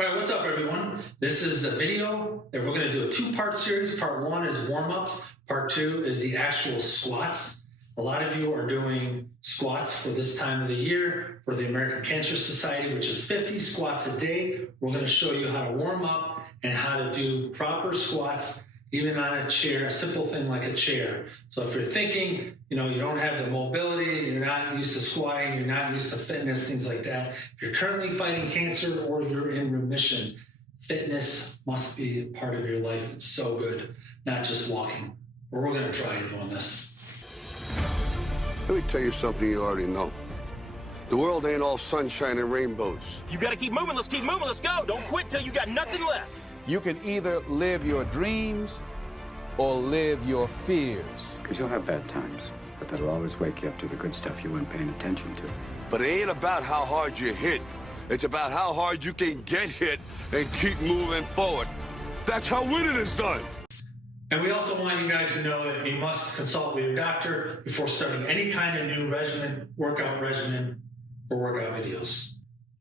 All right, what's up everyone? This is a video that we're going to do a two-part series. Part one is warm-ups. Part two is the actual squats. A lot of you are doing squats for this time of the year for the American Cancer Society, which is 50 squats a day. We're going to show you how to warm up and how to do proper squats, even on a chair, a simple thing like a chair. So if you're thinking, you don't have the mobility, you're not used to squatting, you're not used to fitness, things like that. If you're currently fighting cancer or you're in remission, fitness must be a part of your life. It's so good, not just walking. We're going to try doing this. Let me tell you something you already know. The world ain't all sunshine and rainbows. You gotta keep moving, let's go. Don't quit till you got nothing left. You can either live your dreams or live your fears. Because you'll have bad times, but that'll always wake you up to the good stuff you weren't paying attention to. But it ain't about how hard you hit. It's about how hard you can get hit and keep moving forward. That's how winning is done. And we also want you guys to know that you must consult with your doctor before starting any kind of new workout regimen, or workout videos.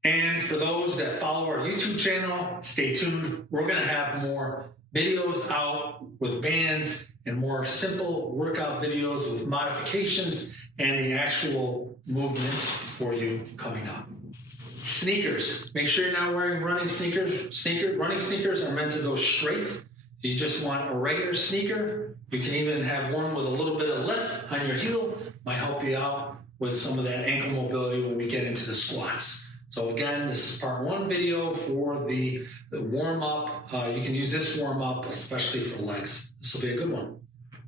And for those that follow our YouTube channel, stay tuned. We're going to have more videos out with bands and more simple workout videos with modifications and the actual movements for you coming up. Sneakers. Make sure you're not wearing running sneakers. Running sneakers are meant to go straight. You just want a regular sneaker. You can even have one with a little bit of lift on your heel. Might help you out with some of that ankle mobility when we get into the squats. So again, this is part one video for the warm-up. You can use this warm-up especially for legs. This will be a good one.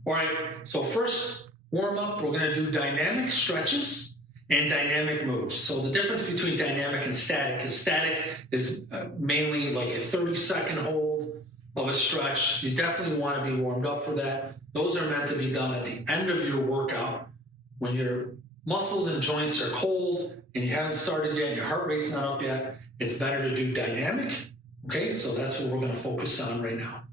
All right, so first warm-up, we're going to do dynamic stretches and dynamic moves. So the difference between dynamic and static is mainly like a 30-second hold of a stretch. You definitely want to be warmed up for that. Those are meant to be done at the end of your workout when your muscles and joints are cold and you haven't started yet, your heart rate's not up yet. It's better to do dynamic. Okay, so that's what we're going to focus on right now.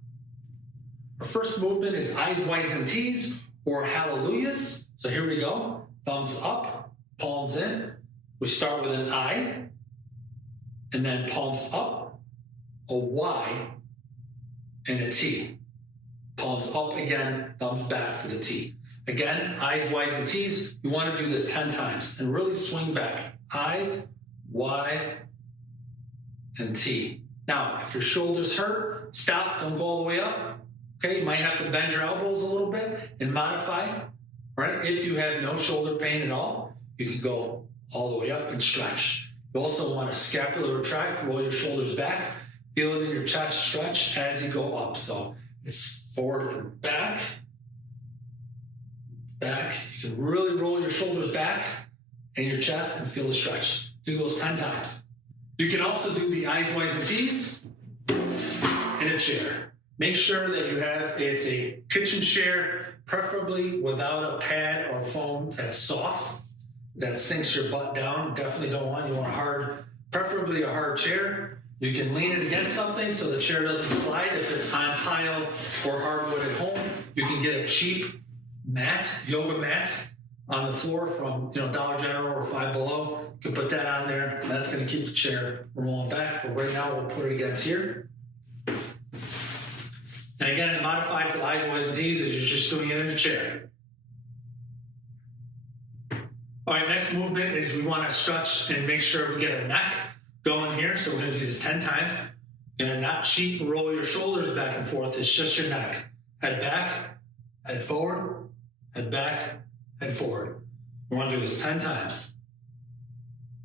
Our first movement is eyes, Ys, and Ts, or hallelujahs. So here we go. Thumbs up, palms in. We start with an I, and then palms up, a Y, and a T. Palms up again, thumbs back for the T. Again, I's, Y's, and T's. You want to do this 10 times and really swing back. I's, Y, and T. Now, if your shoulders hurt, stop, don't go all the way up. Okay, you might have to bend your elbows a little bit and modify. Right? If you have no shoulder pain at all, you can go all the way up and stretch. You also want to scapular retract, roll your shoulders back. Feel it in your chest stretch as you go up. So it's forward and back. Back. You can really roll your shoulders back and your chest and feel the stretch. Do those 10 times. You can also do the I's, Y's, and T's in a chair. Make sure that it's a kitchen chair, preferably without a pad or foam that's soft, that sinks your butt down. Definitely don't want, you want preferably a hard chair. You can lean it against something so the chair doesn't slide. If it's on tile or hardwood at home, you can get a cheap mat, yoga mat on the floor from Dollar General or Five Below. You can put that on there. And that's going to keep the chair from rolling back. But right now we'll put it against here. And again, modified for the I's, Y's, and T's is you're just doing it in a chair. All right, next movement is we want to stretch and make sure we get a neck going here. So we're going to do this 10 times. You're going to not cheat and roll your shoulders back and forth. It's just your neck. Head back, head forward, head back, head forward. We want to do this 10 times.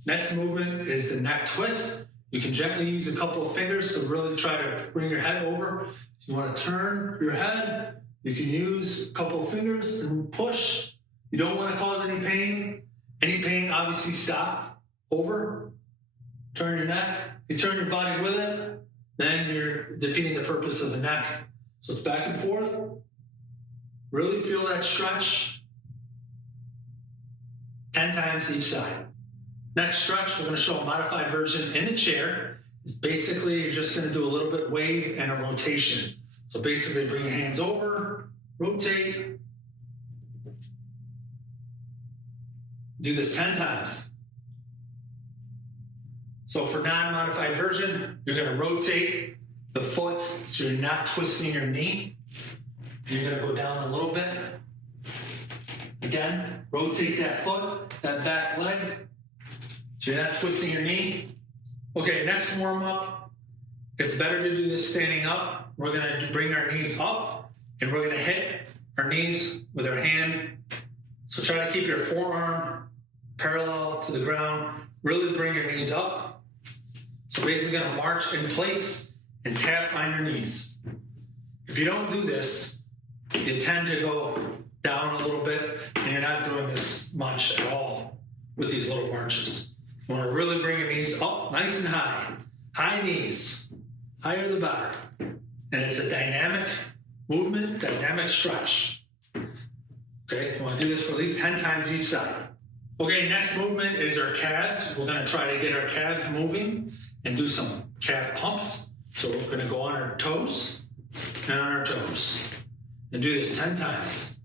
Next movement is the neck twist. You can gently use a couple of fingers to really try to bring your head over. If you want to turn your head, you can use a couple of fingers and push. You don't want to cause any pain. Any pain, obviously stop. Over. Turn your neck. You turn your body with it, then you're defeating the purpose of the neck. So it's back and forth. Really feel that stretch. 10 times each side. Next stretch, we're going to show a modified version in a chair. It's basically, you're just going to do a little bit wave and a rotation. So basically bring your hands over, rotate. Do this 10 times. So for non-modified version, you're going to rotate the foot so you're not twisting your knee. You're going to go down a little bit. Again, rotate that foot, that back leg, so you're not twisting your knee. Okay, next warm up. It's better to do this standing up. We're going to bring our knees up, and we're going to hit our knees with our hand. So try to keep your forearm parallel to the ground. Really bring your knees up. So basically going to march in place and tap on your knees. If you don't do this, you tend to go down a little bit, and you're not doing this much at all with these little marches. You want to really bring your knees up nice and high. High knees, higher the better. And it's a dynamic movement, dynamic stretch. Okay, you want to do this for at least 10 times each side. Okay, next movement is our calves. We're going to try to get our calves moving and do some calf pumps. So we're going to go on our toes and on our toes and do this 10 times.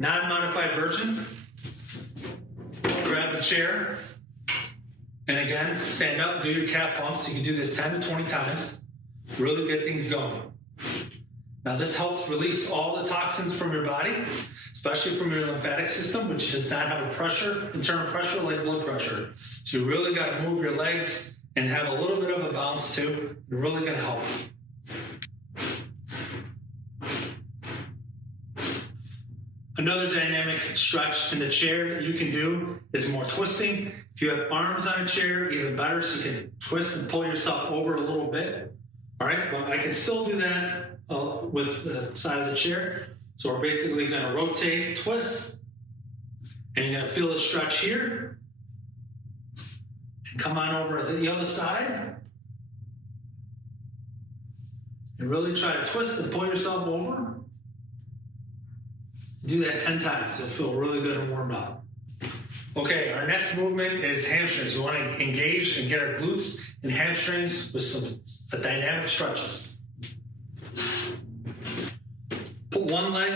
Non-modified version, grab the chair, and again, stand up, do your calf pumps. You can do this 10 to 20 times. Really get things going. Now this helps release all the toxins from your body, especially from your lymphatic system, which does not have a pressure, internal pressure like blood pressure. So you really got to move your legs and have a little bit of a bounce too. It's really going to help. Another dynamic stretch in the chair that you can do is more twisting. If you have arms on a chair, even better, so you can twist and pull yourself over a little bit. All right, well, I can still do that with the side of the chair. So we're basically going to rotate, twist, and you're going to feel a stretch here. And come on over to the other side. And really try to twist and pull yourself over. Do that 10 times. It'll feel really good and warm up. Okay, our next movement is hamstrings. We want to engage and get our glutes and hamstrings with some dynamic stretches. Put one leg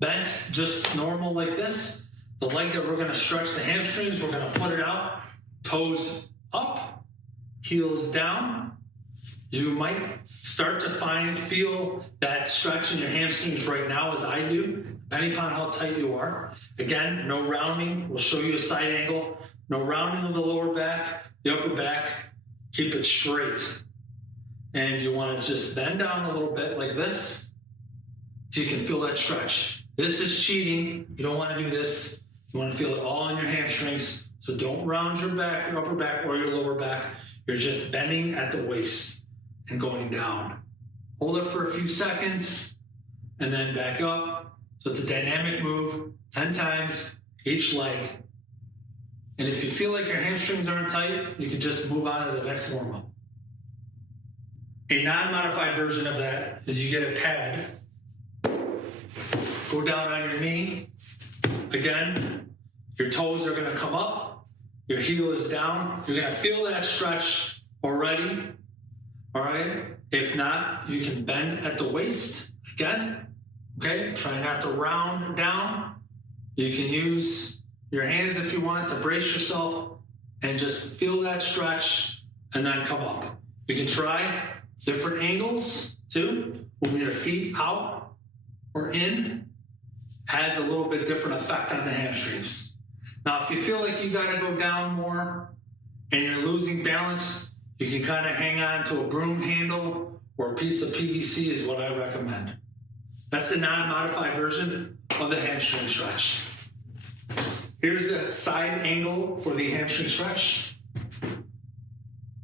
bent, just normal like this. The leg that we're going to stretch the hamstrings, we're going to put it out, toes up, heels down. You might start to feel that stretch in your hamstrings right now, as I do, depending upon how tight you are. Again, no rounding. We'll show you a side angle. No rounding of the lower back, the upper back. Keep it straight. And you want to just bend down a little bit like this so you can feel that stretch. This is cheating. You don't want to do this. You want to feel it all in your hamstrings. So don't round your back, your upper back, or your lower back. You're just bending at the waist and going down. Hold it for a few seconds and then back up. So it's a dynamic move, 10 times each leg. And if you feel like your hamstrings aren't tight, you can just move on to the next warm-up. A non-modified version of that is you get a pad, go down on your knee. Again, your toes are going to come up, your heel is down. You're going to feel that stretch already. All right. If not, you can bend at the waist again. Okay. Try not to round down. You can use your hands if you want to brace yourself and just feel that stretch and then come up. You can try different angles too. Moving your feet out or in has a little bit different effect on the hamstrings. Now, if you feel like you got to go down more and you're losing balance, you can kind of hang on to a broom handle or a piece of PVC is what I recommend. That's the non-modified version of the hamstring stretch. Here's the side angle for the hamstring stretch.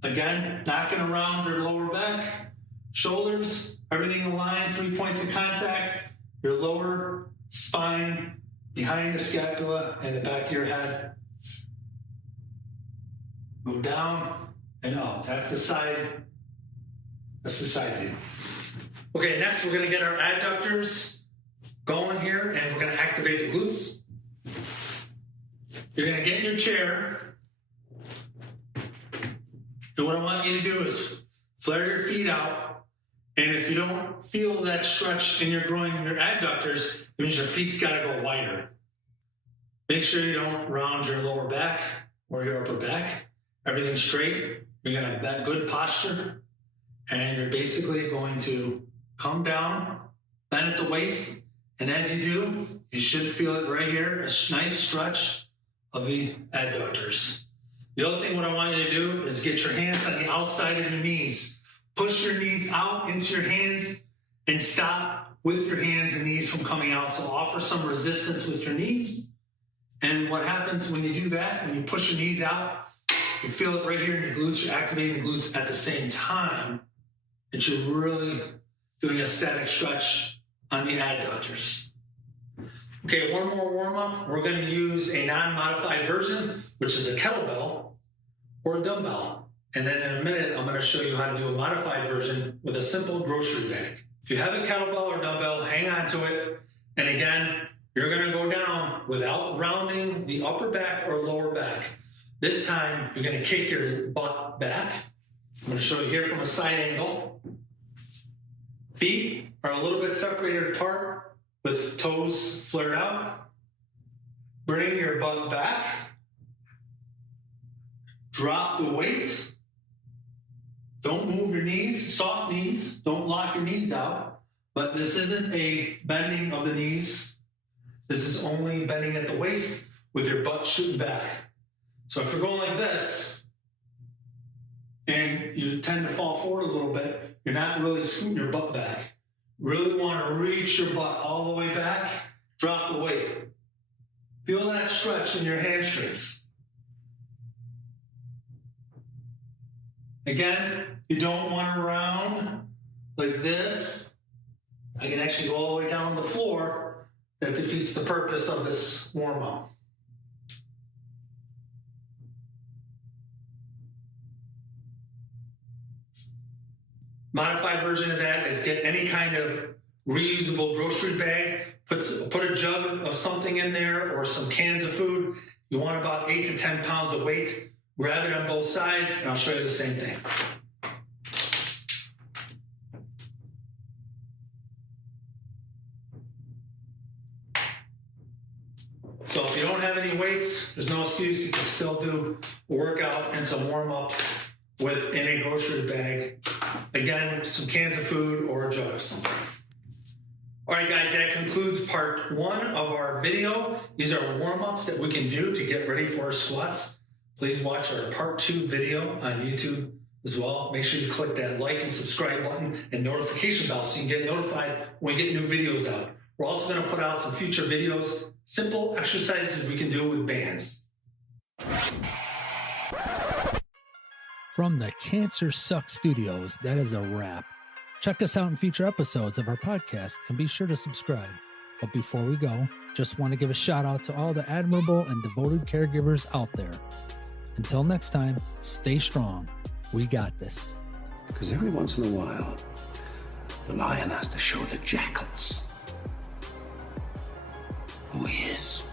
Again, not going to round your lower back, shoulders, everything aligned, 3 points of contact, your lower spine, behind the scapula and the back of your head. Go down and up. That's the side view. Okay, next we're going to get our adductors going here and we're going to activate the glutes. You're going to get in your chair. And what I want you to do is flare your feet out. And if you don't feel that stretch in your groin and your adductors, it means your feet's got to go wider. Make sure you don't round your lower back or your upper back. Everything's straight. You're going to have that good posture. And you're basically going to come down, bend at the waist. And as you do, you should feel it right here, a nice stretch of the adductors. The other thing what I want you to do is get your hands on the outside of your knees. Push your knees out into your hands and stop with your hands and knees from coming out. So offer some resistance with your knees. And what happens when you do that, when you push your knees out, you feel it right here in your glutes. You're activating the glutes at the same time that you're really doing a static stretch on the adductors. Okay, one more warm-up. We're going to use a non-modified version, which is a kettlebell or a dumbbell. And then in a minute, I'm going to show you how to do a modified version with a simple grocery bag. If you have a kettlebell or dumbbell, hang on to it. And again, you're going to go down without rounding the upper back or lower back. This time, you're going to kick your butt back. I'm going to show you here from a side angle. Feet are a little bit separated apart with toes flared out. Bring your butt back. Drop the weight. Don't move your knees, soft knees. Don't lock your knees out. But this isn't a bending of the knees. This is only bending at the waist with your butt shooting back. So if you're going like this, and you tend to fall forward a little bit, you're not really scooting your butt back. Really want to reach your butt all the way back, drop the weight. Feel that stretch in your hamstrings. Again, you don't want to round like this. I can actually go all the way down the floor. That defeats the purpose of this warm-up. Modified version of that is get any kind of reusable grocery bag, put a jug of something in there or some cans of food. You want about 8 to 10 pounds of weight. Grab it on both sides, and I'll show you the same thing. So if you don't have any weights, there's no excuse. You can still do a workout and some warm-ups within a grocery bag. Again, some cans of food or a jug of something. All right, guys, that concludes part 1 of our video. These are warm-ups that we can do to get ready for our squats. Please watch our part 2 video on YouTube as well. Make sure you click that like and subscribe button and notification bell so you can get notified when we get new videos out. We're also going to put out some future videos, simple exercises we can do with bands. From the Cancer Suck Studios, that is a wrap. Check us out in future episodes of our podcast and be sure to subscribe. But before we go, just want to give a shout out to all the admirable and devoted caregivers out there. Until next time, stay strong. We got this. Because every once in a while, the lion has to show the jackals who he is.